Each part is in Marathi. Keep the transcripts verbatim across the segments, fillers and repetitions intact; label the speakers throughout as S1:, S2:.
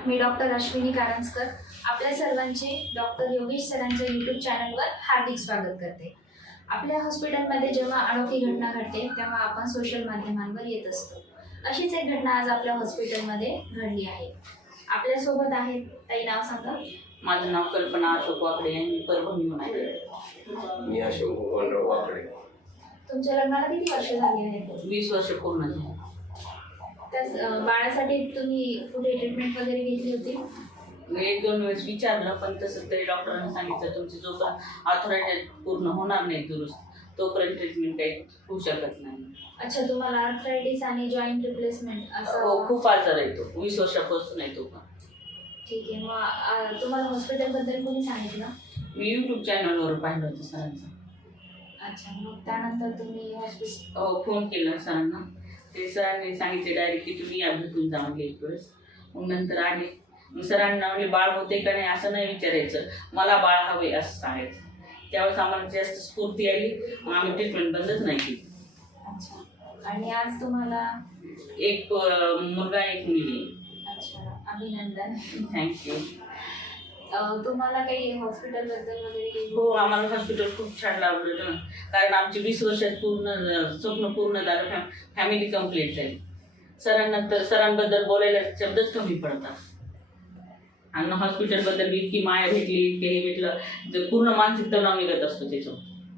S1: मी डॉक्टर अश्विनी कारंजकर आपल्या सर्वांचे डॉक्टर योगेश सरांच्या यूट्यूब चॅनलवर हार्दिक स्वागत करते. आपल्या हॉस्पिटलमध्ये जेव्हा अनोखी घटना घडते तेव्हा आपण सोशल माध्यमांवर येत असतो. अशीच एक घटना आज आपल्या हॉस्पिटलमध्ये घडली आहे. आपल्यासोबत आहेत, ताई नाव सांगा.
S2: माझं नाव कल्पना अशोक वाकडे आहे. मी परभणीहून आहे.
S3: मी अशोक भगवानराव वाकडे.
S1: तुमच्या लग्नाला किती वर्ष झाली आहेत?
S2: वीस वर्ष पूर्ण झाली.
S1: त्याच अं, बाळासाठी तुम्ही कुठे ट्रीटमेंट वगैरे घेतली होती?
S2: मी एक दोन वेळेस विचारलं, पण तसं तरी डॉक्टरांनी सांगितलं तुमची जोपर्यंत ऑथोरायटिस पूर्ण होणार नाही दुरुस्त तोपर्यंत ट्रीटमेंट काही होऊ शकत नाही.
S1: अच्छा, तुम्हाला आर्थरायटिस आणि जॉईंट रिप्लेसमेंट
S2: हो,
S1: असं?
S2: खूप आजार आहे तो. वीस वर्षापासून आहे तो. पण
S1: ठीक आहे. मग अं, तुम्हाला हॉस्पिटलबद्दल कोणी सांगितलं?
S2: मी यूट्यूब चॅनलवर पाहिलं होतं सरांचं.
S1: अच्छा, मग त्यानंतर तुम्ही हॉस्पिटल
S2: हो, फोन केला सरांना. ते सरांनी सांगितले डायरेक्ट की तुम्ही या भेटून जा म्हणजे एक वेळेस. मग नंतर आले. मग सरांना म्हणजे बाळ होते का नाही असं नाही विचारायचं, मला बाळ हवे असं सांगायचं. त्यावेळेस आम्हाला जास्त स्फूर्ती आली. मग आम्ही ट्रीटमेंट बंदच नाही केली.
S1: अच्छा, आणि आज तुम्हाला?
S2: एक अं, मुलगा एक मुलगी.
S1: अच्छा, अभिनंदन.
S2: थँक्यू.
S1: अं, तुम्हाला काही हॉस्पिटलबद्दल वगैरे काही?
S2: हो, आम्हाला हॉस्पिटल खूप छान लागलं, कारण आमची वीस वर्षात पूर्ण स्वप्न पूर्ण झालं. फॅ फॅमिली कम्प्लीट झाली. सरांना तर सरांबद्दल बोलायला शब्दच कमी पडतात. आणि हॉस्पिटलबद्दल इतकी माया भेटली, इतके हे भेटलं, जे पूर्ण मानसिक तणाव निघत असतो त्याचं.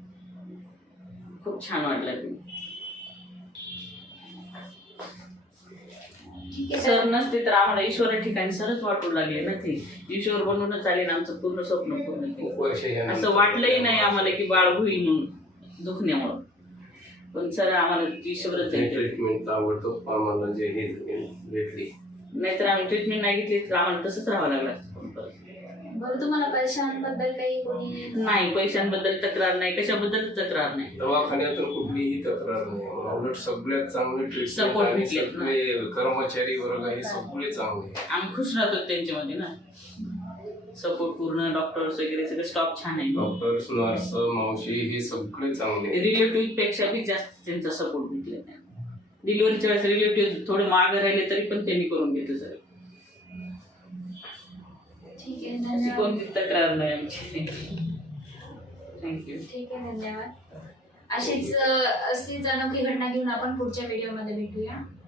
S2: खूप छान वाटलं ते.
S1: ठीक आहे.
S2: सर नसते तर आम्हाला ईश्वर ठिकाणी सरच वाटू लागले ना. ते ईश्वर बनवूनच आले ना आमचं पूर्ण स्वप्न पूर्ण केलं. असं वाटलंही नाही आम्हाला की बाळ होईल म्हणून दुखण्यामुळं. पण सर आम्हाला ईश्वरच
S3: ट्रीटमेंट आवडतो आम्हाला जे हे भेटली.
S2: नाहीतर आम्ही ट्रीटमेंट नाही घेतली तर आम्हाला तसंच राहावं लागलं.
S1: बरं, तुम्हाला पैशांबद्दल काही कोणी?
S2: नाही, पैशांबद्दल तक्रार नाही, कशाबद्दल तक्रार नाही.
S3: दवाखान्यातून कुठलीही तक्रार नाही. उलट सगळ्यात चांगले ट्रीटमेंट
S2: Support
S3: आणि
S2: भेटले.
S3: सगळे कर्मचारी वर्ग हे सगळे चांगले.
S2: आम्ही खुश राहतो त्यांच्यामध्ये ना. सपोर्ट पूर्ण, डॉक्टर्स वगैरे सगळं स्टॉप छान आहे.
S3: डॉक्टर्स, नर्स, मावशी हे सगळे चांगले.
S2: रिलेटिव्ह पेक्षा बी जास्त त्यांचा सपोर्ट भेटला. डिलिव्हरीच्या वेळेस रिलेटिव्ह थोडे मागे राहिले तरी पण त्यांनी करून घेतलं सर.
S1: ठीक आहे,
S2: अशी
S1: धन्यवाद.
S2: कोणती तक्रार नाही आमची. थँक्यू.
S1: ठीक आहे, धन्यवाद. अशीच अं, अशीच अनोखी घटना घेऊन आपण पुढच्या व्हिडिओमध्ये भेटूया.